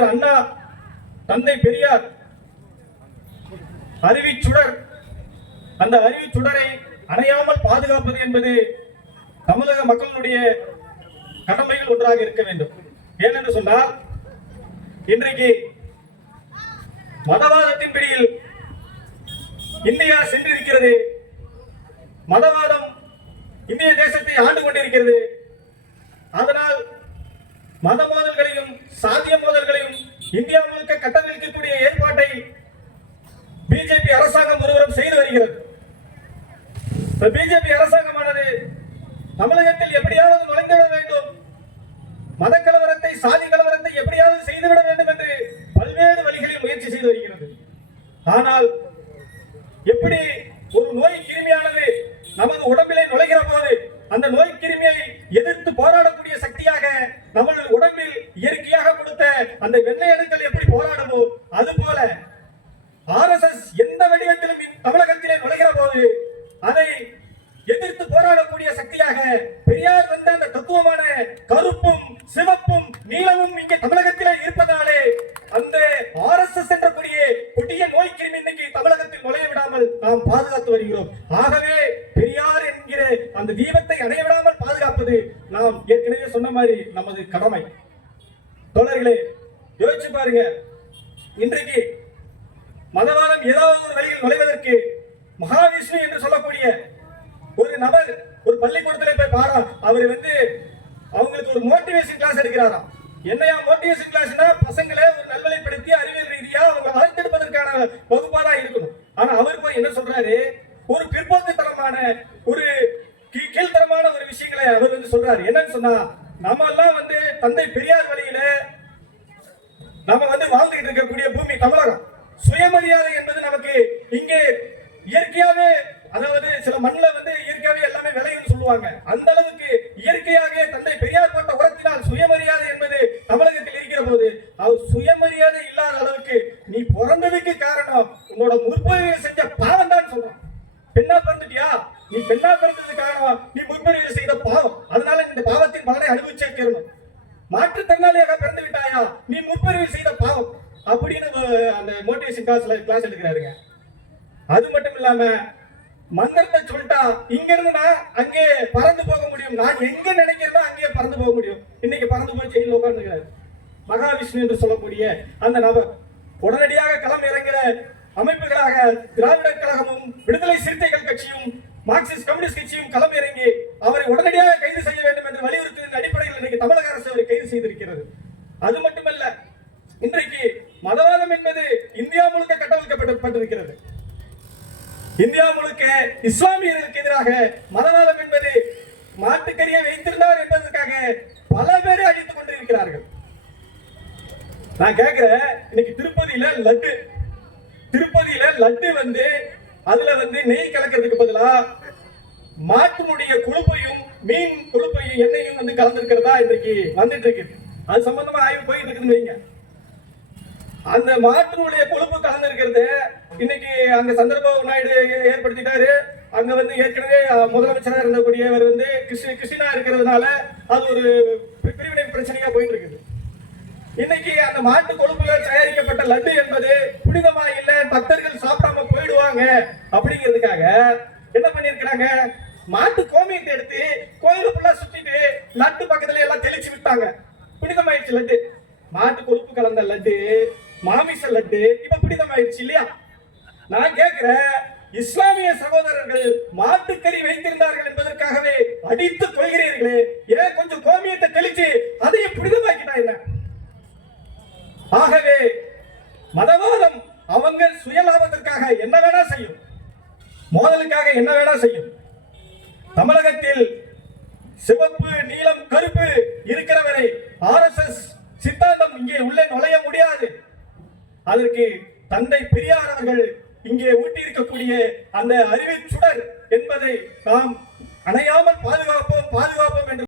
அறிஞர் அண்ணா தந்தை பெரியார் அருவி சுடர் அந்த அருவி சுடரை அணையாமல் பாதுகாப்பது என்பது தமிழக மக்களுடைய கடமைகள் ஒன்றாக இருக்க வேண்டும். ஏனென்று சொன்னால் இன்றைக்கு மதவாதத்தின் பிடியில் இந்தியா சென்றிருக்கிறது. மதவாதம் இந்திய தேசத்தை ஆண்டு கொண்டிருக்கிறது. அதனால் மத மோதல்களையும் சாதிய இந்தியா முழுக்க கட்டவிழ்க்கக்கூடிய ஏற்பாட்டை பிஜேபி அரசாங்கம் ஒருவரும் செய்து வருகிறது. இந்த பிஜேபி அரசாங்கமானது தமிழகத்தில் எப்படியாவது நுழைந்துவிட வேண்டும். மத கலவரத்தை சாதி கலவரத்தை எப்படியாவது செய்துவிட வேண்டும் என்று பல்வேறு வழிகளில் முயற்சி செய்து வருகிறது. ஆனால் எப்படி ஒரு நோய் கிருமியானது நமது உடம்பிலே நுழைகிற போது அந்த நோய் கிருமியை எதிர்த்து போராடக்கூடிய சக்தியாக நமது உடம்பில் இயற்கையாக கொடுத்த அந்த வெள்ளை எப்படி போராடுமோ அது போல ஆர் எஸ் எஸ் எந்த வடிவத்திலும் தமிழகத்திலே நுழைகிற போது அதை எதிர்த்து போராடக்கூடிய சக்தியாக பெரியார் வந்த அந்த தத்துவமான கருப்பும் சிவப்பும் நீளமும் இங்கே தமிழகத்திலே இருப்பதாலே அந்த ஆர் எஸ் என்ற கொடியே கொடிய நோய் கிருமி இன்னைக்கு தமிழகத்தில் நுழைய விடாமல் நாம் பாதுகாத்து வருகிறோம். ஆகவே பெரியார் என்கிற அந்த தீபத்தை அடைய விடாமல் பாதுகாப்பது நாம் ஏற்கனவே சொன்ன மாதிரி நமது கடமை. தொடர்களே யோசிச்சு பாருங்க. இன்றைக்கு மதவாதம் ஏதாவது ஒரு வழியில் நுழைவதற்கு மகாவிஷ்ணு என்று சொல்லக்கூடிய ஒரு நபர் ஒரு பள்ளிக்கூடத்துல போய் பாரா அவர் வந்து அவங்களுக்கு ஒரு மோட்டிவேஷன் கிளாஸ் எடுக்கிறாராம். என்னையா மோட்டிவேஷன் கிளாஸ்னா பசங்களை ஒரு நல்வழிப்படுத்தி அறிவியல் ரீதியா அவங்க வளர்த்தெடுப்பதற்கான வகுப்பா தான் இருக்கணும். ஆனா அவர் போய் என்ன சொல்றாரு? ஒரு பிற்போக்குத்தனமான ஒரு கீ- கீழ்த்தரமான ஒரு விஷயங்களை அவர் வந்து சொல்றாரு. என்னன்னு சொன்னா நம்ம எல்லாம் வந்து தந்தை பெரியார் வழி நம்ம வந்து வாழ்ந்துகிட்டு இருக்கக்கூடிய பூமி தமிழகம் சுயமரியாதை என்பது நமக்கு இங்கே இயற்கையாவே அதாவது சில மண்ணுல வந்து இயற்கையாவே எல்லாமே விளையும் சொல்லுவாங்க. அந்த அளவுக்கு இயற்கையாக தந்தை பெரியார் போட்ட உரத்தினால் சுயமரியாதை என்பது தமிழகத்தில் இருக்கிற போது அவர் சுயமரியாதை இல்லாத அளவுக்கு நீ பிறந்ததுக்கு காரணம் உன்னோட முற்பதிவு செஞ்ச பாவம் தான் சொல்றான். பெண்ணா பிறந்துட்டியா? நீ பெண்ணா பிறந்ததுக்கு காரணம் நீ முற்பதிவு செய்த பாவம். அதனால இந்த பாவத்தின் பலனை அனுபவிச்சே தீரணும் மாற்றுத்திறனாளியாக அந்த மோட்டிவேஷன் கிளாஸ்ல கிளாஸ் எடுக்கிறாருங்க. அது மட்டும் இல்லாம மந்திரத்தை சொல்லிட்டா இங்க இருந்து நான் அங்கே பறந்து போக முடியும். நான் எங்க நினைக்கிறேனோ அங்கேயே பறந்து போக முடியும். இன்னைக்கு பறந்து போய் ஜெயில உட்கார்ந்துருக்காரு மகாவிஷ்ணு என்று சொல்லக்கூடிய அந்த நபர் உடனடியாக களம் இறங்கிற அமைப்புகளாக திராவிட கழகமும் விடுதலை சிறுத்தைகள் கட்சியும் மார்க்சிஸ்ட் கம்யூனிஸ்ட் கட்சியும் களம் இறங்கி அவரை உடனடியாக கைது செய்ய வேண்டும் என்று வலியுறுத்தியின் அடிப்படையில் இன்னைக்கு தமிழக அரசு அவரை கைது செய்திருக்கிறது அது மட்டுமல்ல இன்றைக்கு மதவாதம் என்பது இந்தியா முழுக்க கட்டமைக்கப்பட்டிருக்கிறது இந்தியா முழுக்க இஸ்லாமியர்களுக்கு எதிராக மதவாதம் என்பது மாட்டுக்கரியை வைத்திருந்தார் என்பதற்காக பல பேரை அழித்துக் கொண்டிருக்கிறார்கள். நான் கேட்கிறேன் இன்னைக்கு திருப்பதியில லட்டு திருப்பதியில லட்டு வந்து அதுல வந்து நெய் கலக்கிறதுக்கு பதிலா மாட்டினுடைய கொழுப்பையும் மீன் கொழுப்பையும் எண்ணெயும் வந்து கலந்துருக்கிறதா இன்றைக்கு வந்துட்டு இருக்கு அது சம்பந்தமா ஆய்வு போயிட்டு இருக்குன்னு வைங்க. அந்த மாட்டினுடைய கொழுப்பு கலந்திருக்கிறது இன்னைக்கு அங்க சந்திரபாபு நாயுடு ஏற்படுத்திட்டாரு. அங்க வந்து ஏற்கனவே முதலமைச்சராக இருந்தக்கூடியவர் வந்து கிருஷ்ண கிருஷ்ணா இருக்கிறதுனால அது ஒரு பிரிவினை பிரச்சனையா போயிட்டு இருக்குது இன்னைக்கு அந்த மாட்டு கொழுப்புல தயாரிக்கப்பட்ட லட்டு என்பது புனிதமா இல்ல பக்தர்கள் சாப்பிடாம போயிடுவாங்க அப்படிங்கிறதுக்காக என்ன பண்ணிருக்கிறாங்க மாட்டு கோமியத்தை எடுத்து கோயிலு ஃபுல்லா சுத்திட்டு லட்டு பக்கத்துல எல்லாம் தெளிச்சு விட்டாங்க. புனிதமாயிடுச்சு லட்டு. மாட்டு கொழுப்பு கலந்த லட்டு மாமிச லட்டு இப்ப புனிதமாயிடுச்சு இல்லையா? நான் கேட்கிறேன் இஸ்லாமிய சகோதரர்கள் மாட்டுக்கறி வைத்திருந்தார்கள் என்பதற்காகவே அடித்து கொள்கிறீர்களே. ஏன் கொஞ்சம் கோமியத்தை தெளிச்சு அதையும் புனிதமாக்கிட்டா என்ன? ஆகவே மதவாதம் அவங்க சுயலாபத்திற்காக என்ன வேணா செய்யும். மோதலுக்காக என்ன வேணா செய்யும். தமிழகத்தில் சிவப்பு நீலம் கருப்பு இருக்கிறவரை ஆர்எஸ்எஸ் சித்தாந்தம் இங்கே உள்ளே நுழைய முடியாது. அதற்கு தந்தை பெரியார் அவர்கள் இங்கே ஊட்டியிருக்கக்கூடிய அந்த அறிவை சுடர் என்பதை நாம் அணையாமல் பாதுகாப்போம் பாதுகாப்போம் என்று